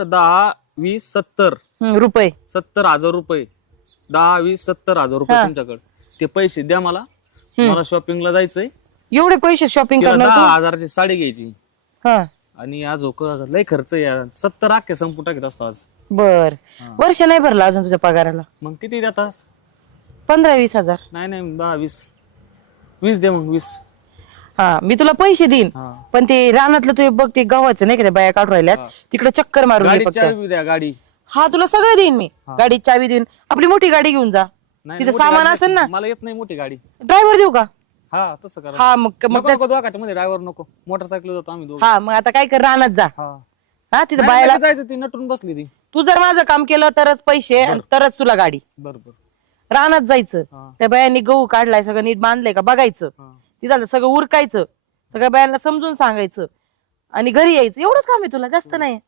10, 20, 70 रुपये 70,000 रुपये 10, 20, 70,000 रुपये हा. तुमच्याकडे. ते पैसे द्या मला. मला शॉपिंगला जायचंय. एवढे पैसे शॉपिंग तिला करणार तू? 10,000ची साडी घ्यायची हा आणि आज लय खर्च आहे. 70 अख्खे संपू टाकत असतो आज. बर वर्ष नाही भरला अजून तुझ्या पगाराला? मग किती देतात? 15-20 हजार. नाही 10, 20 दे मग 20. हा मी तुला पैसे देईन हा. पण ते रानातलं तू बघ ते गव्हाचं नाही का त्या बाया काढून राहिल्यात तिकडे चक्कर मारून ये गाडी फक्त. चावी द्या गाडी. हा तुला सगळं देईन मी. गाडीची चावी देईन. आपली मोठी गाडी घेऊन जा. नाही, तिथे मोठी सामान गाडी असेल ना. मला येत नाही मोठी गाडी. ड्रायव्हर देऊ का? हा तसं करा. हा मग नको दोघाच्या मध्ये ड्रायव्हर नको. मोटरसायकल जातो आम्ही दोघं. हा मग आता काय कर रानात जा. हा हा तिथे नाही, बायाला लगेच जायचं. ती नटून बसली ती. तू जर माझं काम केलं तरच पैसे आणि तरच तुला गाडी. बरोबर. रानात जायचं. हा. त्या बायांनी गहू काढलाय सगळं नीट बांधलंय का बघायचं. तिथं सगळं उरकायचं. सगळ्या बायांना समजून सांगायचं आणि घरी यायचं. एवढंच काम आहे तुला, जास्त नाही.